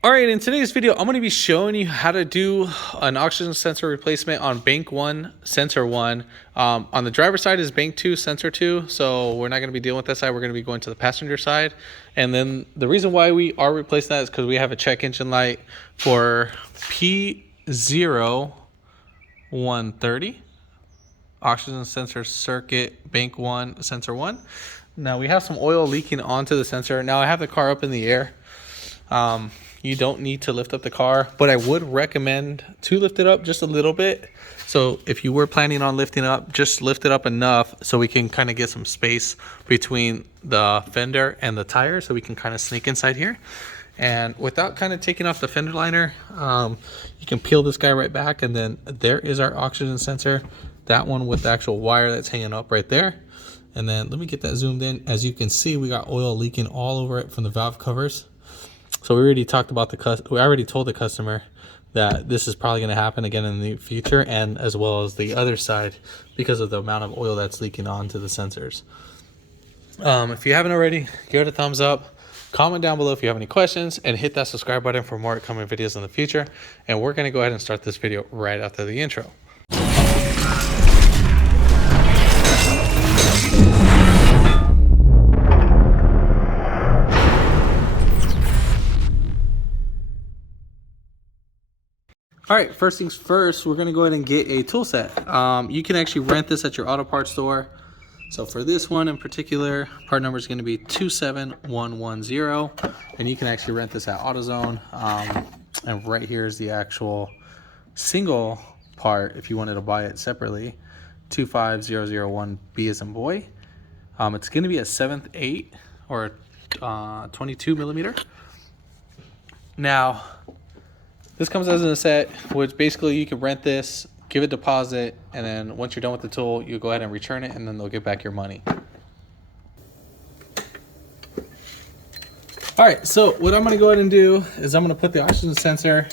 All right, in today's video, I'm going to be showing you how to do an oxygen sensor replacement on bank 1, sensor 1. On the driver's side is bank 2, sensor 2, so we're not going to be dealing with that side. We're going to be going to the passenger side. And then the reason why we are replacing that is because we have a check engine light for p0130, oxygen sensor circuit, bank 1, sensor 1. Now we have some oil leaking onto the sensor. Now I have the car up in the air. You don't need to lift up the car, but I would recommend to lift it up just a little bit. So if you were planning on lifting up, just lift it up enough so we can kind of get some space between the fender and the tire, so we can kind of sneak inside here. And without kind of taking off the fender liner, you can peel this guy right back, and then there is our oxygen sensor. That one with the actual wire that's hanging up right there. And then let me get that zoomed in. As you can see, we got oil leaking all over it from the valve covers. So we already talked about we already told the customer that this is probably going to happen again in the future, and as well as the other side, because of the amount of oil that's leaking onto the sensors. If you haven't already, give it a thumbs up, comment down below if you have any questions, and hit that subscribe button for more upcoming videos in the future. And we're going to go ahead and start this video right after the intro. All right, first things first, we're gonna go ahead and get a tool set. You can actually rent this at your auto parts store. So for this one in particular, part number is gonna be 27110, and you can actually rent this at AutoZone. And right here is the actual single part if you wanted to buy it separately, 25001B as in boy. It's gonna be a 7/8 or 22 millimeter. Now, this comes as in a set, which basically you can rent this, give a deposit, and then once you're done with the tool, you go ahead and return it, and then they'll get back your money. All right, so what I'm gonna go ahead and do is I'm gonna put the oxygen sensor.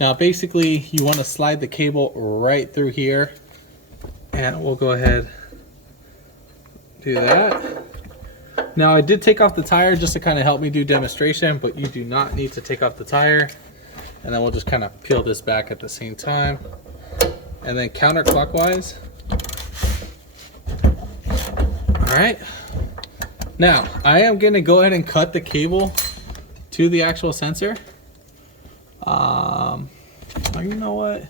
Now, basically, you wanna slide the cable right through here, and we'll go ahead do that. Now, I did take off the tire just to kind of help me do demonstration, but you do not need to take off the tire. And then we'll just kind of peel this back at the same time. And then counterclockwise. All right. Now, I am gonna go ahead and cut the cable to the actual sensor. You know what?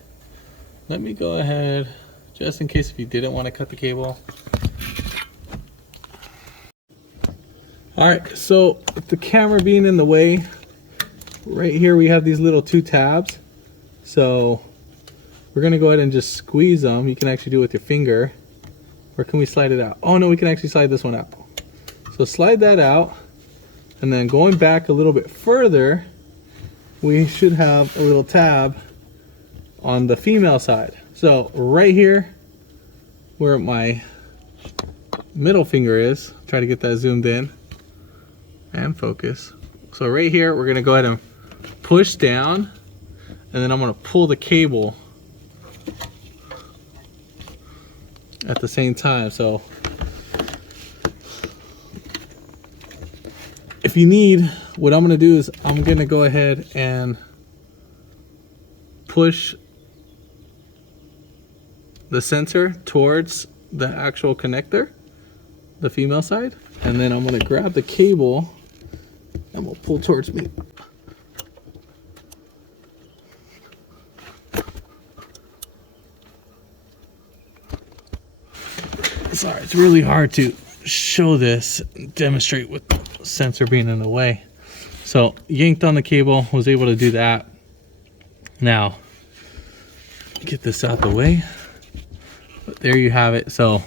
Let me go ahead, just in case if you didn't want to cut the cable. All right, so with the camera being in the way, right here we have these little two tabs. So we're gonna go ahead and just squeeze them. You can actually do it with your finger. Or can we slide it out? Oh no, we can actually slide this one out. So slide that out, and then going back a little bit further, we should have a little tab on the female side. So right here, where my middle finger is, try to get that zoomed in and focus. So right here, we're gonna go ahead and push down, and then I'm gonna pull the cable at the same time. So if you need, what I'm gonna do is I'm gonna go ahead and push the sensor towards the actual connector, the female side, and then I'm gonna grab the cable and we'll pull towards me. Sorry, it's really hard to show this, demonstrate with the sensor being in the way. So yanked on the cable, was able to do that. Now, get this out the way. But there you have it. So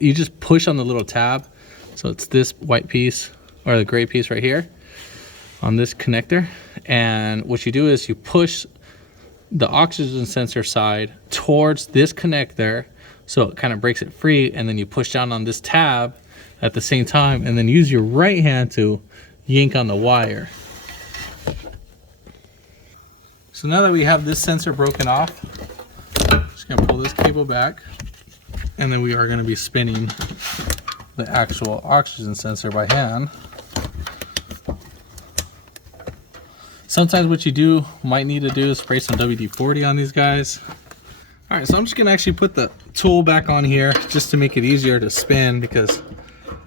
you just push on the little tab. So it's this white piece, or the gray piece right here on this connector. And what you do is you push the oxygen sensor side towards this connector, so it kind of breaks it free, and then you push down on this tab at the same time, and then use your right hand to yank on the wire. So now that we have this sensor broken off, I'm just gonna pull this cable back, and then we are gonna be spinning the actual oxygen sensor by hand. Sometimes what you might need to do is spray some WD-40 on these guys. All right, so I'm just gonna actually put the tool back on here just to make it easier to spin, because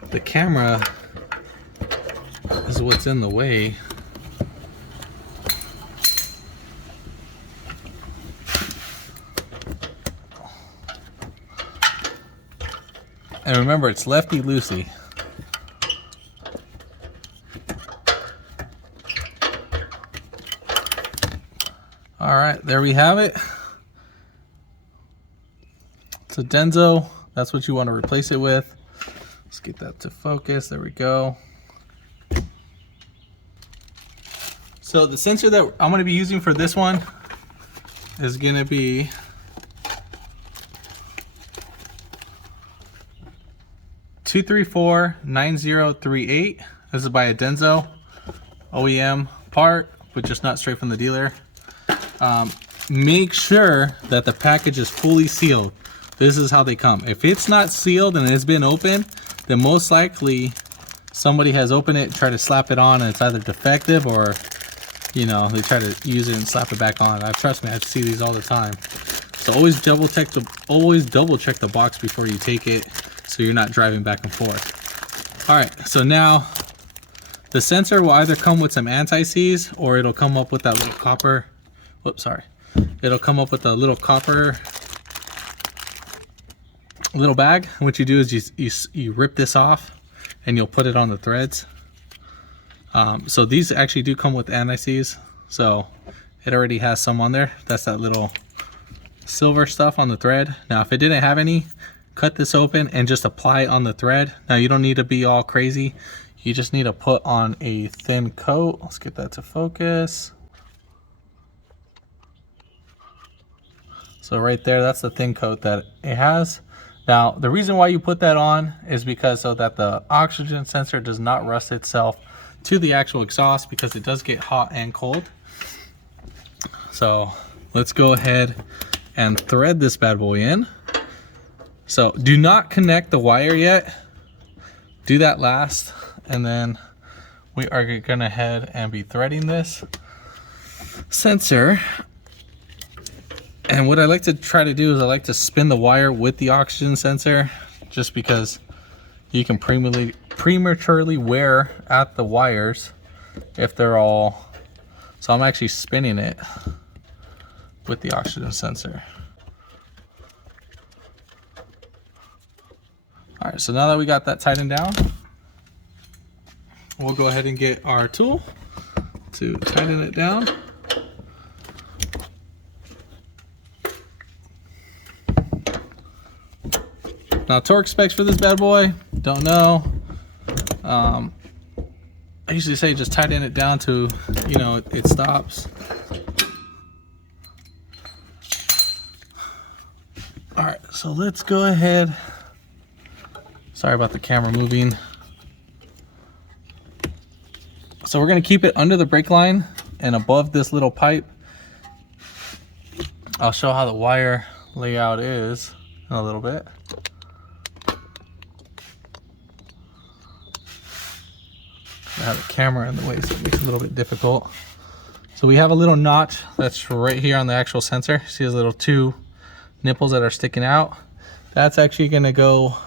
the camera is what's in the way. And remember, it's lefty loosey. All right, there we have it. It's a Denso. That's what you want to replace it with. Let's get that to focus. There we go. So the sensor that I'm going to be using for this one is going to be p0130. This is by a Denso OEM part, but just not straight from the dealer. Make sure that the package is fully sealed. This is how they come. If it's not sealed and it's been opened, then most likely somebody has opened it, tried to slap it on, and it's either defective or, you know, they try to use it and slap it back on. Trust me, I see these all the time. So always double check the box before you take it, so you're not driving back and forth. All right, so now the sensor will either come with some anti-seize, or it'll come up with that little copper. Whoops, sorry. It'll come up with a little copper little bag. And what you do is you rip this off and you'll put it on the threads. So these actually do come with anti-seize. So it already has some on there. That's that little silver stuff on the thread. Now, if it didn't have any, cut this open and just apply it on the thread. Now, you don't need to be all crazy. You just need to put on a thin coat. Let's get that to focus. So right there, that's the thin coat that it has. Now, the reason why you put that on is because so that the oxygen sensor does not rust itself to the actual exhaust, because it does get hot and cold. So let's go ahead and thread this bad boy in. So do not connect the wire yet. Do that last, and then we are gonna head and be threading this sensor. And what I like to try to do is I like to spin the wire with the oxygen sensor, just because you can prematurely wear at the wires if they're all. So I'm actually spinning it with the oxygen sensor. All right, so now that we got that tightened down, we'll go ahead and get our tool to tighten it down. Now, torque specs for this bad boy, don't know. I usually say just tighten it down to, you know, it stops. All right, so let's go ahead. Sorry about the camera moving. So we're gonna keep it under the brake line and above this little pipe. I'll show how the wire layout is in a little bit. I have the camera in the way, so it makes it a little bit difficult. So we have a little notch that's right here on the actual sensor. See those little two nipples that are sticking out? That's actually gonna go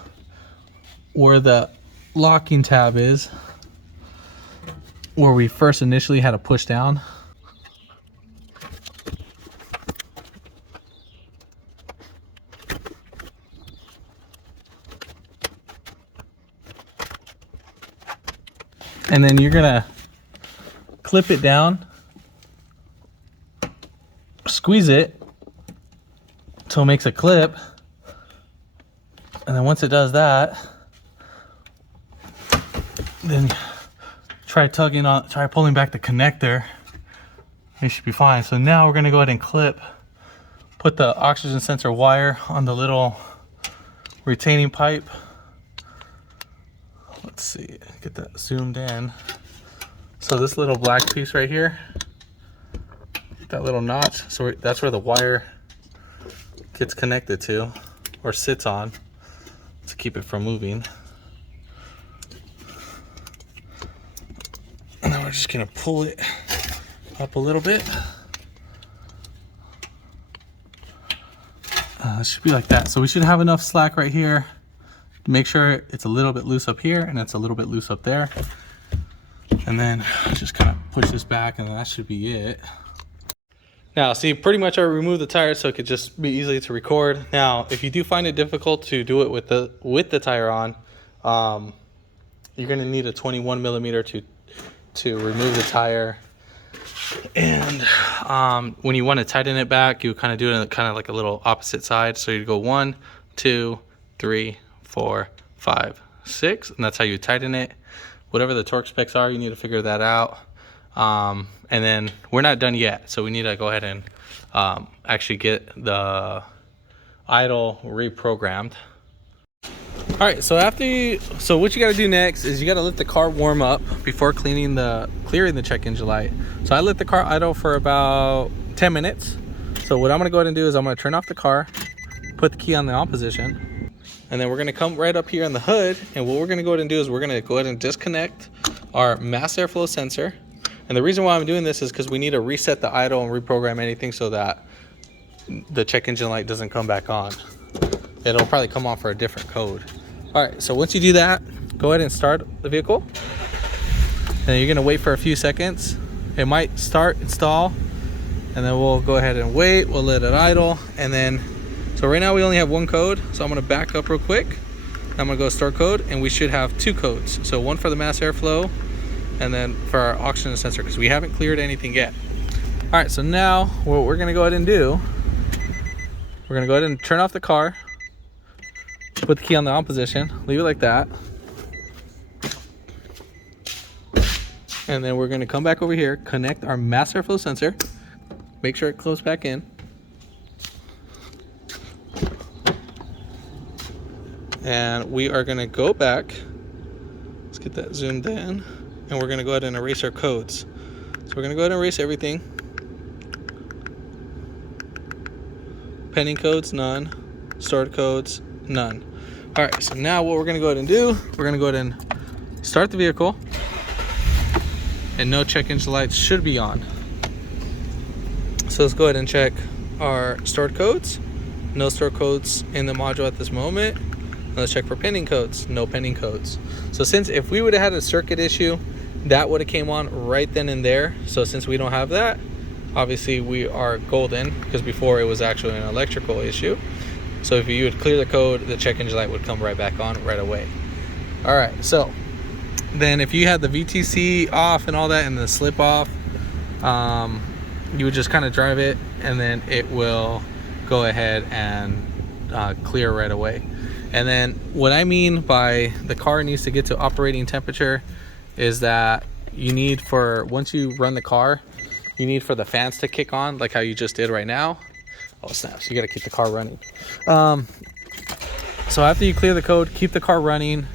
where the locking tab is, where we first initially had to push down. And then you're gonna clip it down, squeeze it till it makes a clip, and then once it does that, then try pulling back the connector. You should be fine. So now we're gonna go ahead and put the oxygen sensor wire on the little retaining pipe. Let's see, get that zoomed in. So this little black piece right here, that little notch, so that's where the wire gets connected to, or sits on, to keep it from moving. And then we're just gonna pull it up a little bit. It should be like that. So we should have enough slack right here. Make sure it's a little bit loose up here and it's a little bit loose up there. And then just kind of push this back and that should be it. Now, see, pretty much I removed the tire so it could just be easy to record. Now, if you do find it difficult to do it with the tire on, you're gonna need a 21 millimeter to remove the tire. And when you want to tighten it back, you kind of do it kind of like a little opposite side. So you go 1, 2, 3, 4, 5, 6, and that's how you tighten it. Whatever the torque specs are, you need to figure that out. And then we're not done yet, so we need to go ahead and actually get the idle reprogrammed. All right, so what you got to do next is you got to let the car warm up before clearing the check engine light. So I let the car idle for about 10 minutes. So what I'm going to go ahead and do is I'm going to turn off the car, put the key on the on position, and then we're going to come right up here on the hood. And what we're going to go ahead and do is we're going to go ahead and disconnect our mass airflow sensor. And the reason why I'm doing this is because we need to reset the idle and reprogram anything so that the check engine light doesn't come back on. It'll probably come on for a different code. All right, so once you do that, go ahead and start the vehicle. And you're gonna wait for a few seconds. It might start and stall, and then we'll go ahead and wait. We'll let it idle, and then, so right now we only have one code. So I'm gonna back up real quick. I'm gonna go start code, and we should have 2 codes. So one for the mass airflow, and then for our oxygen sensor, because we haven't cleared anything yet. All right, so now what we're gonna go ahead and do, we're gonna go ahead and turn off the car, put the key on the on position, leave it like that. And then we're gonna come back over here, connect our mass airflow sensor, make sure it closes back in. And we are gonna go back, let's get that zoomed in, and we're gonna go ahead and erase our codes. So we're gonna go ahead and erase everything. Pending codes, none. Stored codes, none. All right, so now what we're gonna go ahead and do, we're gonna go ahead and start the vehicle, and no check engine lights should be on. So let's go ahead and check our stored codes. No stored codes in the module at this moment. And let's check for pending codes. No pending codes. So since if we would have had a circuit issue, that would have came on right then and there. So since we don't have that, obviously we are golden, because before it was actually an electrical issue. So if you would clear the code, the check engine light would come right back on right away. All right, so then if you had the VTC off and all that and the slip off, you would just kind of drive it, and then it will go ahead and clear right away. And then what I mean by the car needs to get to operating temperature is that you need for, once you run the car, you need for the fans to kick on, like how you just did right now. Oh snaps, you gotta keep the car running. So after you clear the code, keep the car running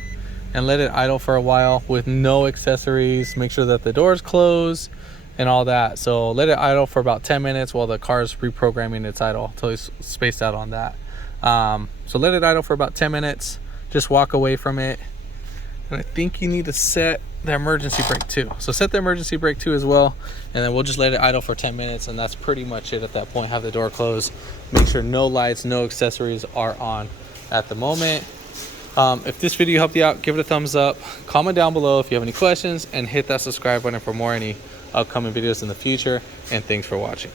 and let it idle for a while with no accessories. Make sure that the doors close and all that. So let it idle for about 10 minutes while the car is reprogramming its idle. Totally spaced out on that. So let it idle for about 10 minutes. Just walk away from it. And I think you need to set the emergency brake too. So set the emergency brake too as well. And then we'll just let it idle for 10 minutes. And that's pretty much it at that point. Have the door closed. Make sure no lights, no accessories are on at the moment. If this video helped you out, give it a thumbs up. Comment down below if you have any questions. And hit that subscribe button for more any upcoming videos in the future. And thanks for watching.